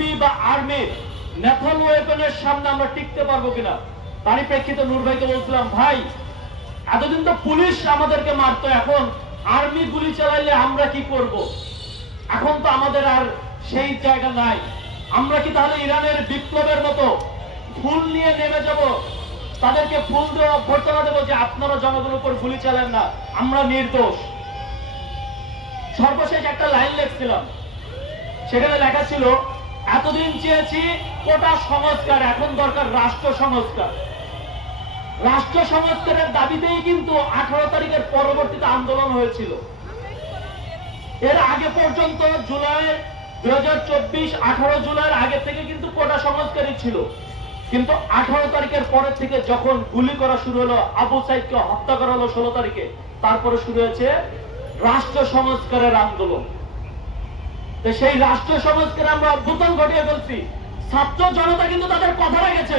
BGB বা army ন্যাথল ওয়েপনের সামনে আমরা টিকতে পারবো কিনা। তারই প্রেক্ষিতে নূর ভাইকে বলছিলাম, ভাই এতদিন তো পুলিশ আমাদেরকে মারতো, এখন আর্মি গুলি চালাইলে আমরা কি করব? এখন তো আমাদের আর সেই জায়গা নাই। আমরা কি তাহলে ইরানের বিপ্লবের মতো ফুল নিয়ে নেমে যাব, তাদেরকে ফুল দেওয়া ভর্তনা দেবো যে আপনারা জনগণের উপর গুলি চালান না, আমরা নির্দোষ? সর্বশেষ একটা লাইন লিখছিলাম, সেখানে লেখা ছিল, এতদিন চেয়েছি কোটা সংস্কার, এখন দরকার রাষ্ট্র সংস্কার। রাষ্ট্র সংস্কারের দাবিতেই কিন্তু 18 তারিখের পরবর্তীতে আন্দোলন হয়েছিল। এর আগে পর্যন্ত জুলাই 2024 18 জুলাইয়ের আগে থেকে কিন্তু কোটা সংস্কারই ছিল, কিন্তু 18 তারিখের পরের থেকে যখন গুলি করা শুরু হলো, আবু সাইদকে হত্যা করা হলো 16 তারিখে, তারপরে শুরু হয়েছে রাষ্ট্র সংস্কারের আন্দোলন। সেই রাষ্ট্র সংস্কারে আমরা অভ্যুত্থান ঘটিয়ে ফেলছি। ছাত্র জনতা কিন্তু তাদের কথা রেখেছে,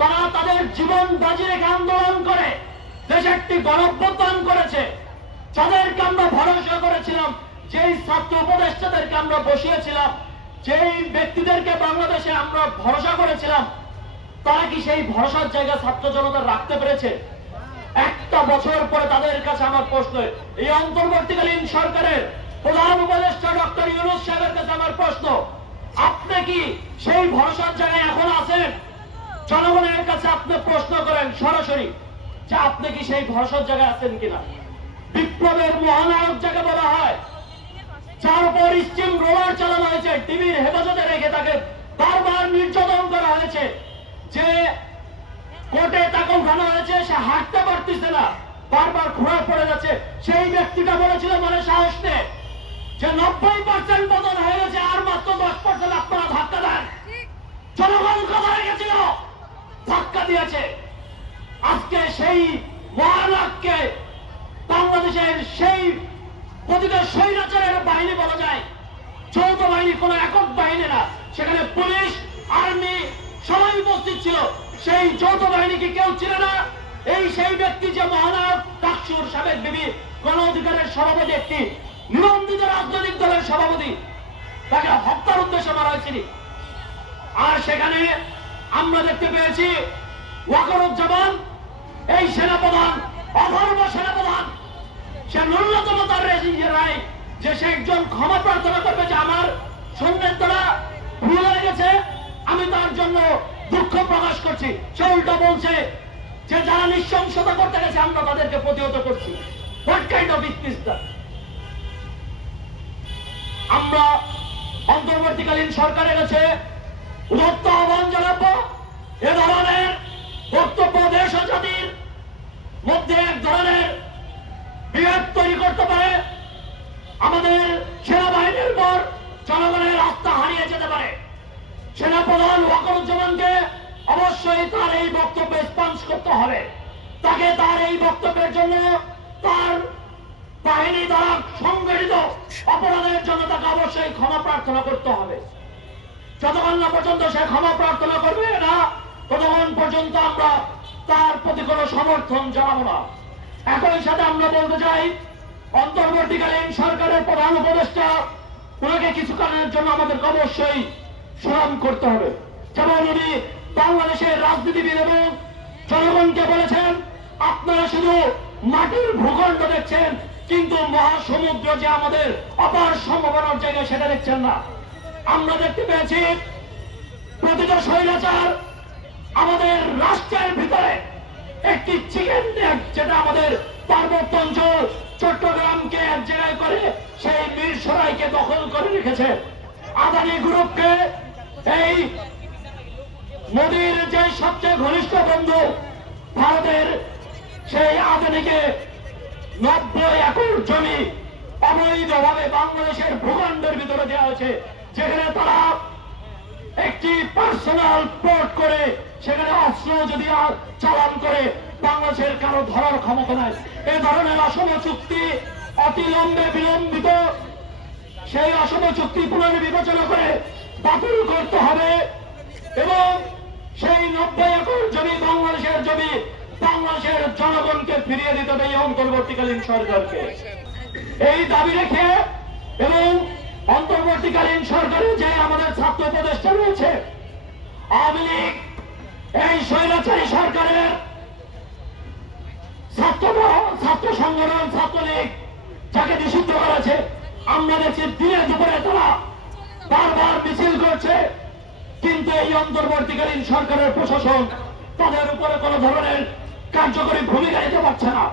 তারা তাদের জীবন বাজি রেখে আন্দোলন করে দেশে একটি গণঅভ্যুত্থান করেছে। যাদেরকে আমরা ভরসা করেছিলাম, যেই ছাত্র উপদেষ্টাদেরকে আমরা বসিয়েছিলাম, যেই ব্যক্তিদেরকে বাংলাদেশে আমরা ভরসা করেছিলাম, তারা কি সেই ভরসার জায়গা ছাত্র জনতা রাখতে পেরেছে? একটা বছর পরে তাদের কাছে আমার প্রশ্ন, এই অন্তর্বর্তীকালীন সরকারের প্রধান উপদেষ্টা ডক্টর ইউনূস সাহেবের কাছে আমার প্রশ্ন, আপনি কি সেই ভরসার জায়গায় এখন আছেন? জনগণের কাছে আপনি প্রশ্ন করেন সরাসরি যে আপনি কি সেই ভরসার জায়গায় আছেন কিনা। বিপ্লবের মহানায়ক যাকে বলা হয়, যার উপর স্টিম রোলার চালানো হয়েছে, টিভির হেফাজতে রেখে তাকে বারবার নির্যাতন করা হয়েছে, যে কোর্টে তাকে উঠানো হয়েছে, সে হাঁটতে পারতেছে না, বারবার ঘোরা পড়ে যাচ্ছে, সেই ব্যক্তিটা বলেছিল মনে সাহস নেই যে 90% পতন হয়ে গেছে, আর মাত্র 10% আপনারা ধাক্কা দেন। জনগণ কথা রেখেছিল, ধাক্কা দিয়েছে। আজকে সেই মহানায়ককে বাংলাদেশের সেই প্রতিটা স্বৈরাচারের বাহিনী বলা যায়, যৌথ বাহিনী, কোন একক বাহিনী না, সেখানে পুলিশ আর্মি সবাই উপস্থিত ছিল। সেই যৌথ বাহিনীকে কেউ ছিল না। এই সেই ব্যক্তি যে মহানায়ক, ডাকসুর সাবেক বিবি, গণ অধিকারের সভাপতি, একটি নিবন্ধিত রাজনৈতিক দলের সভাপতি, তাকে হত্যার উদ্দেশ্যে মারা হয়েছিল। আর সেখানে আমরা দেখতে পেয়েছি ওয়াকারুজ্জামান, এই সেনাপ্রধান, অধর্ম সেনাপ্রধান, সে ন্যূনতম তার রায় যে সে একজন ক্ষমা প্রার্থনা করবে যে আমার সৈন্যের দ্বারা ভুল হয়ে গেছে, আমি তার জন্য দুঃখ প্রকাশ করছি। সে উল্টা বলছে যে যারা নৃশংসতা করতে গেছে আমরা তাদেরকে প্রতিহত করছি। What kind of speech that? আমরা অন্তর্বর্তীকালীন সরকারের কাছে উদাত্ত আহ্বান জানাবো, এ ধরনের বক্তব্য দেশ ও জাতির মধ্যে এক ধরনের বিভেদ তৈরি করতে পারে, আমাদের সেনাবাহিনীর পর জনগণের আস্থা হারিয়ে যেতে পারে। সেনাপ্রধান ওয়াকারুজ্জামানকে অবশ্যই তার এই বক্তব্য স্পঞ্জ করতে হবে, তাকে তার এই বক্তব্যের জন্য, তার বাহিনী দ্বারা সংগঠিত অপরাধের জন্য তাকে অবশ্যই ক্ষমা প্রার্থনা করতে হবে। যতক্ষণ না পর্যন্ত সে ক্ষমা প্রার্থনা করবে না, ততক্ষণ পর্যন্ত আমরা তার প্রতি কোনো সমর্থন জানাবো না। একই সাথে আমরা বলতে চাই, অন্তর্বর্তীকালীন সরকারের প্রধান উপদেষ্টা, ওনাকে কিছুকালের জন্য আমাদেরকে অবশ্যই স্মরণ করতে হবে। যেমন উনি বাংলাদেশের রাজনীতিবিদ এবং জনগণকে বলেছেন, আপনারা শুধু মাটির ভূখণ্ড দেখছেন, কিন্তু মহাসমুদ্র যে আমাদের অপার সম্ভাবনার জায়গা সেটা দেখছেন না। আমরা দেখতে পেয়েছি প্রতিটা স্বৈরাচার আমাদের রাষ্ট্রের ভিতরে একটি চিকেন নেক, যেটা আমাদের পার্বত্য অঞ্চল চট্টগ্রামকে এক জায়গায় করে সেই মিরসরাইকে দখল করে রেখেছে। আদানি গ্রুপকে, এই মোদীর যে সবচেয়ে ঘনিষ্ঠ বন্ধু ভারতের, সেই আদানিকে 90 একর জমি অবৈধভাবে বাংলাদেশের ভূখণ্ডের ভিতরে দেওয়া হয়েছে, যেখানে তারা একটি পার্সোনাল পোর্ট করে সেখানে অস্ত্র যদি চালান করে বাংলাদেশের কারো ধরার ক্ষমতা নাই। এই ধরনের অসম চুক্তি অতিলম্বে বিলম্বিত, সেই অসম চুক্তি পুনর্বিবেচনা করে বাতিল করতে হবে এবং সেই 90 একর জমি বাংলাদেশের জমি বাংলাদেশের জনগণকে ফিরিয়ে দিতে হবে এই অন্তর্বর্তীকালীন সরকারকে। এই দাবি রেখে এবং অন্তর্বর্তীকালীন সরকারের যে আমাদের ছাত্র উপদেষ্টা রয়েছে। আওয়ামী লীগ এই স্বৈরাচারী সরকারের ছাত্র সংগঠন ছাত্রলীগ যাকে নিষিদ্ধ করেছে, আমরা দেখছি দিনে দুপুরে তারা বারবার মিছিল করছে, কিন্তু এই অন্তর্বর্তীকালীন সরকারের প্রশাসন তাদের উপরে কোন ধরনের কার্যকরী ভূমিকা নিতে পারছে না।